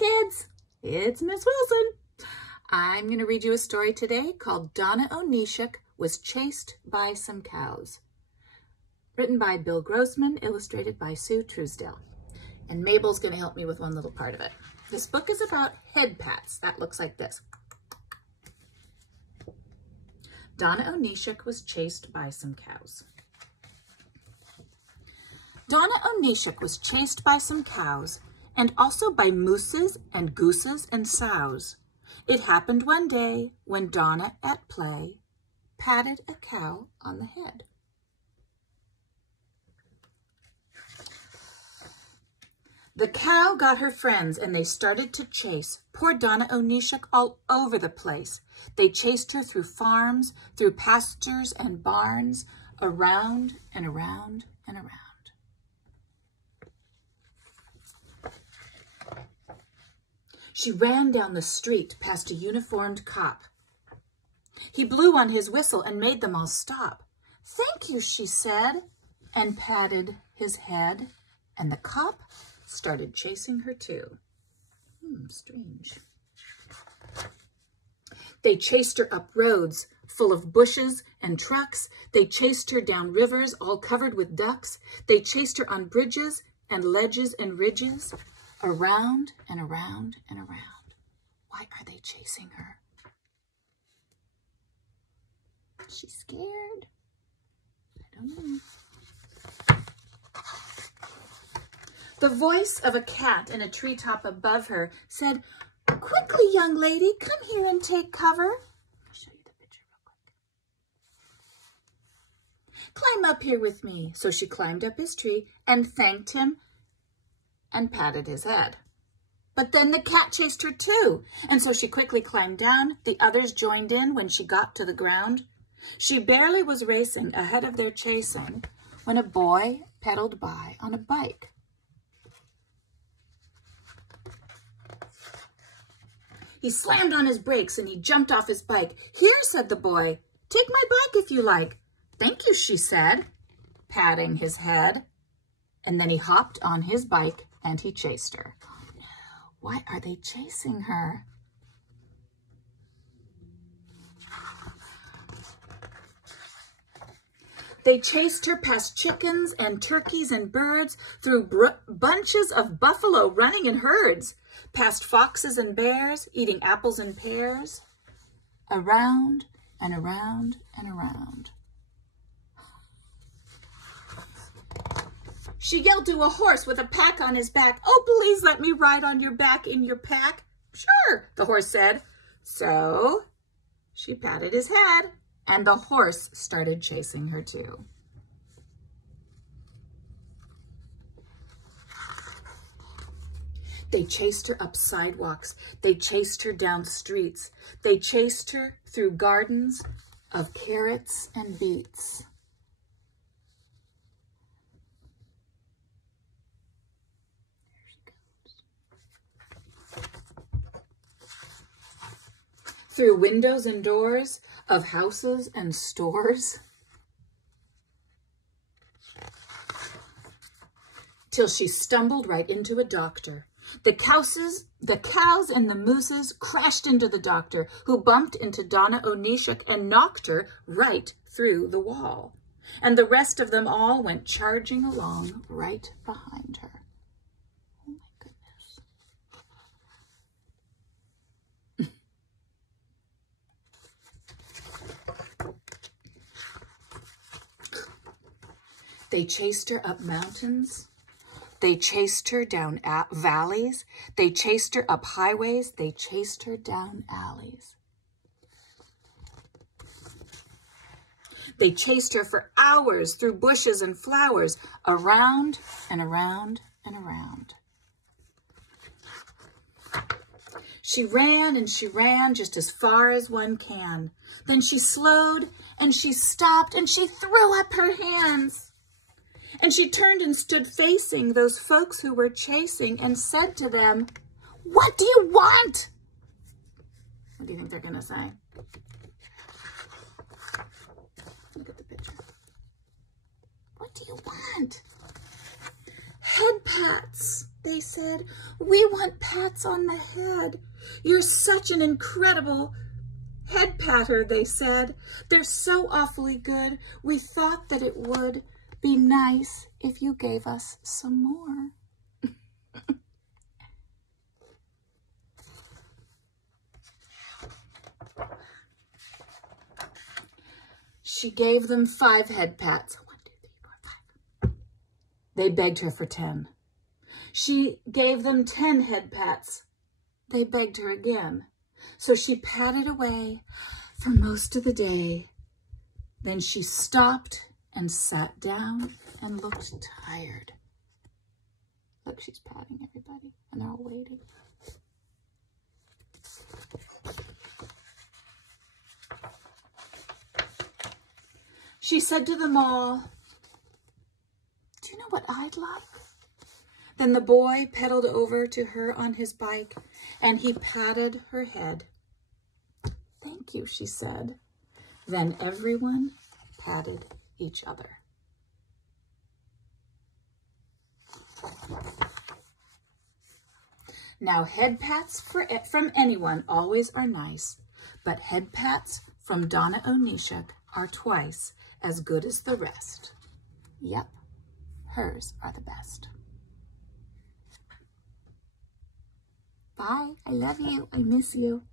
kids, it's Miss Wilson. I'm going to read you a story today called Donna Onishuk Was Chased by Some Cows. Written by Bill Grossman, illustrated by Sue Truesdale. And Mabel's going to help me with one little part of it. This book is about head pats. That looks like this. Donna Onishuk was chased by some cows. Donna Onishuk was chased by some cows and also by mooses and gooses and sows. It happened one day when Donna, at play, patted a cow on the head. The cow got her friends and they started to chase poor Donna Onishuk all over the place. They chased her through farms, through pastures and barns, around and around and around. She ran down the street past a uniformed cop. He blew on his whistle and made them all stop. "Thank you," she said, and patted his head, and the cop started chasing her too. Strange. They chased her up roads full of bushes and trucks. They chased her down rivers all covered with ducks. They chased her on bridges and ledges and ridges, around and around and around. Why are they chasing her? She's scared. I don't know. The voice of a cat in a treetop above her said, "Quickly, young lady, come here and take cover." I'll show you the picture real quick. "Climb up here with me." So she climbed up his tree and thanked him and patted his head. But then the cat chased her too, and so she quickly climbed down. The others joined in when she got to the ground. She barely was racing ahead of their chasing when a boy pedaled by on a bike. He slammed on his brakes and he jumped off his bike. "Here," said the boy, "take my bike if you like." "Thank you," she said, patting his head. And then he hopped on his bike and he chased her. Oh, no. Why are they chasing her? They chased her past chickens and turkeys and birds, through bunches of buffalo running in herds, past foxes and bears eating apples and pears, around and around and around. She yelled to a horse with a pack on his back, "Oh, please let me ride on your back in your pack." "Sure," the horse said. So she patted his head, and the horse started chasing her too. They chased her up sidewalks. They chased her down streets. They chased her through gardens of carrots and beets. There she goes. Through windows and doors of houses and stores, till she stumbled right into a doctor. The cows and the mooses crashed into the doctor, who bumped into Donna Onishuk and knocked her right through the wall. And the rest of them all went charging along right behind her. Oh my goodness. They chased her up mountains. They chased her down valleys. They chased her up highways. They chased her down alleys. They chased her for hours through bushes and flowers, around and around and around. She ran and she ran just as far as one can. Then she slowed and she stopped and she threw up her hands. And she turned and stood facing those folks who were chasing and said to them, "What do you want?" What do you think they're going to say? Look at the picture. What do you want? "Head pats," they said. "We want pats on the head. You're such an incredible head patter," they said. "They're so awfully good. We thought that it would be nice if you gave us some more." She gave them 5 head pats. 1, 2, 3, 4, 5. They begged her for 10. She gave them 10 head pats. They begged her again. So she patted away for most of the day. Then she stopped and sat down and looked tired. Look, she's patting everybody, and they're all waiting. She said to them all, "Do you know what I'd love?" Then the boy pedaled over to her on his bike, and he patted her head. "Thank you," she said. Then everyone patted each other. Now, head pats from anyone always are nice, but head pats from Donna Onishuk are twice as good as the rest. Yep, hers are the best. Bye, I love you, I miss you.